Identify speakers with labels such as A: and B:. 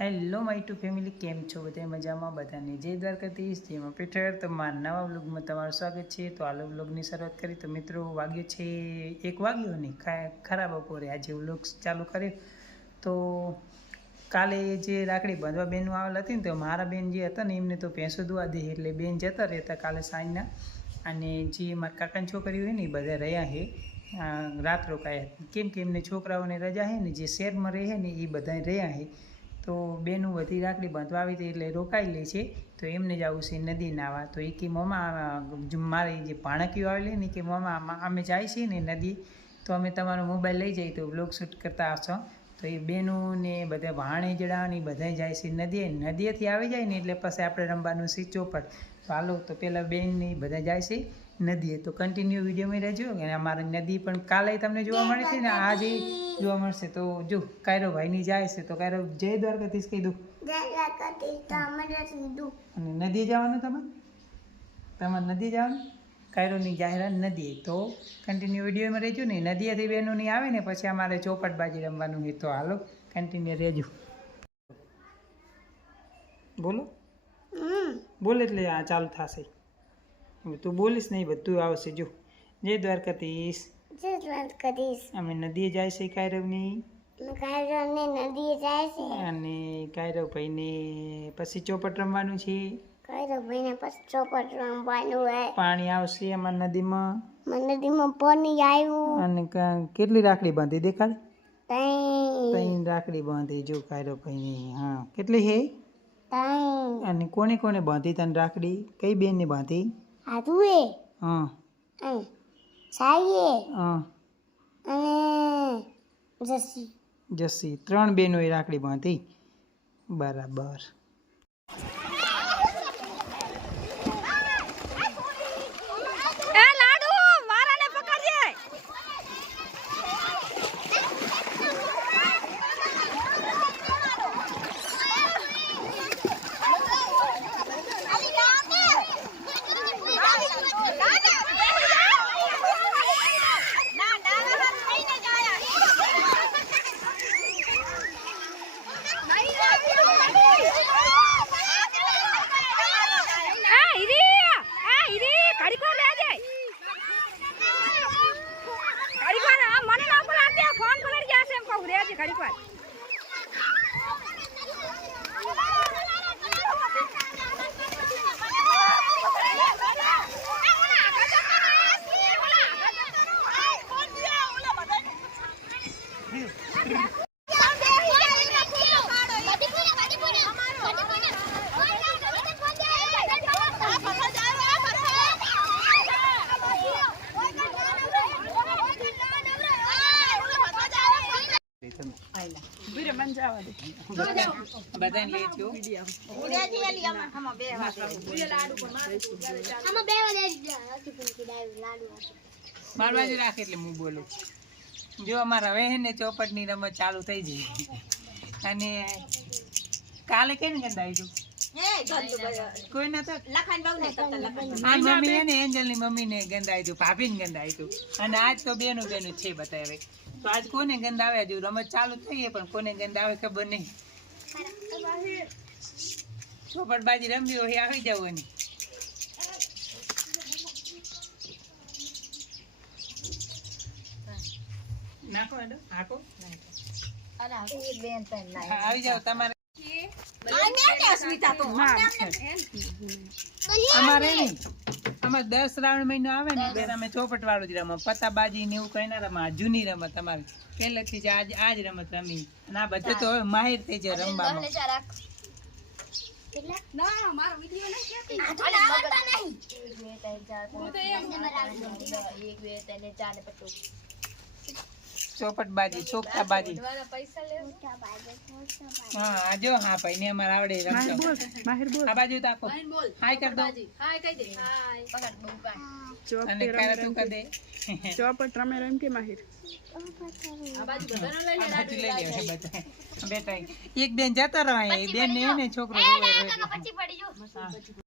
A: Hello my two family કેમ છો બધા? મજામાં બધાને? જય દ્વારકાધીશ જેમાં પેઠર તો મારા નવા વ્લોગમાં તમારું સ્વાગત છે. તો આલો વ્લોગની શરૂઆત કરી તો મિત્રો, વાગ્યો છે એક વાગ્યો નહીં ખા- ખરા બપોરે આજે વ્લોગ ચાલુ કર્યો. તો કાલે જે રાખડી બાંધવા બેનનું આવેલ હતી ને, તો મારા બેન જે હતા ને, એમને તો ભેંસો દુવા દે એટલે બેન જતા રહેતા કાલે સાંજના. અને જે મારા કાકાની છોકરી હોય ને, એ બધા રહ્યા છે રાત રોકાયા. કેમ કે એમને છોકરાઓને રજા છે ને, જે શહેરમાં રહે ને, એ બધા રહ્યા છે તો બેનું બધી રાખડી બાંધવા આવી હતી એટલે રોકાઈ લે છે. તો એમને જ આવું છે નદી નાવા. તો એ કે, મમ્મા મારી જે ભાણકીઓ આવેલી ને કે, મમ્મા અમે જાય છીએ ને નદી. તો અમે તમારો મોબાઈલ લઈ જઈએ તો બ્લોગ શૂટ કરતા આવશો તો એ બેનું ને બધા ભાણેજડા ને બધા જાય છે નદીએ. નદીએથી આવી જાય ને એટલે પછી આપણે રમવાનું છે ચોપટ તો હાલો, તો પહેલાં બેન ને બધા જાય છે. નદીએ. તો કન્ટિન્યુ વિડીયોમાં રહેજો અને અમારી નદી પણ કાલે તમને જોવા મળી હતી ને આજે જોવા મળશે. તો જો કાયરો ભાઈની જાય છે તો કાયરો જય દ્વારકાધીશ કહી દઉં. અને નદીએ જવાનું તમારે? તમારે નદી જવાનું? કાયરોની જાહેરાત નદી તો કન્ટિન્યુ વિડીયોમાં રહેજો ને. નદીએથી બહેનો નહીં આવે ને પછી અમારે ચોપટબાજી રમવાનું હોય તો હાલો કન્ટિન્યુ રહેજો. બોલો? બોલ એટલે આ ચાલુ થશે. તું બોલીશ નહીં બધું આવશે જો. જય દ્વારકાધીશ. અમે નદીએ જાય છે કાયરવની.
B: નદીએ જાય છે.
A: અને કાયરવ ભાઈને પછી ચોપટ રમવાનું છે.
B: કઈ ભાઈને પછી ચોપટ રમવાનું હોય
A: પાણી આવશે અમારા નદીમાં.
B: નદીમાં પાણી આવ્યું.
A: અને કેટલી રાખડી બાંધી દેખાડ? ત્રણ. રાખડી બાંધી જો કાયરો ભાઈ હા કેટલી હે?
B: તઈ
A: અને કોને કોને બાંધી તને રાખડી? કઈ બેનને બાંધી?
B: આધુએ
A: હા
B: અને સાઈએ
A: હા
B: અને જસી
A: જસી ત્રણ એ રાખડી બાંધી બરાબર
C: એ લાડુ મારાને પકડજે આ ઈરી આ ઈરી ઘડીક વાર રહેજે ઘડીક વાર આ મને ના બોલાવતે ફોન પકડી ગયા છે રહેજે ઘડીક વાર.
A: બધાને લે છો માર બાજુ રાખે એટલે હું બોલું જો અમારા હવે હે ને ચોપટની રમત ચાલુ થઈ જઈ અને કાલે કેમ ગંદા છું કોઈ આ મમ્મી હે ને એન્જલની મમ્મીને ગંદા આવ્યું ભાભીને ગંદા આવ્યું અને આજ તો બેનું બેનું છે બતાવે. તો આજ કોને ગંદ આવે? હજુ રમત ચાલુ થઈ પણ કોને આવે ખબર નહીં. ચોપટબાજી રમવી હોય આવી જવાની. નાખો હેડો હાકો. આવી જાઓ તમારે. અમારે નહીં અમારે દસ શ્રાવણ મહિનો આવે ને ત્યારે અમે ચોપટ વાળું જ રમો પત્તાબાજી ને એવું કઈ ના રમા આ જૂની રમત અમારે. પહેલેથી જ આજ આજ રમત રમી. અને આ બધે તો હવે માહિર થઈ જાય રમવામાં. ચોપટબાજી ચોપટાબાજી હા આ જો હા ભાઈ ને અમારે આવડે રમતો. આ બાજુ તાકો હાય કર દો. અને કારા તું કર દે
C: ચોપટ રમે રમ કે માહિર.
A: આ બાજુ લઈ લેવાય બધા બેટા એક બેન જતા રહે બેન ને છોકરો રોવે.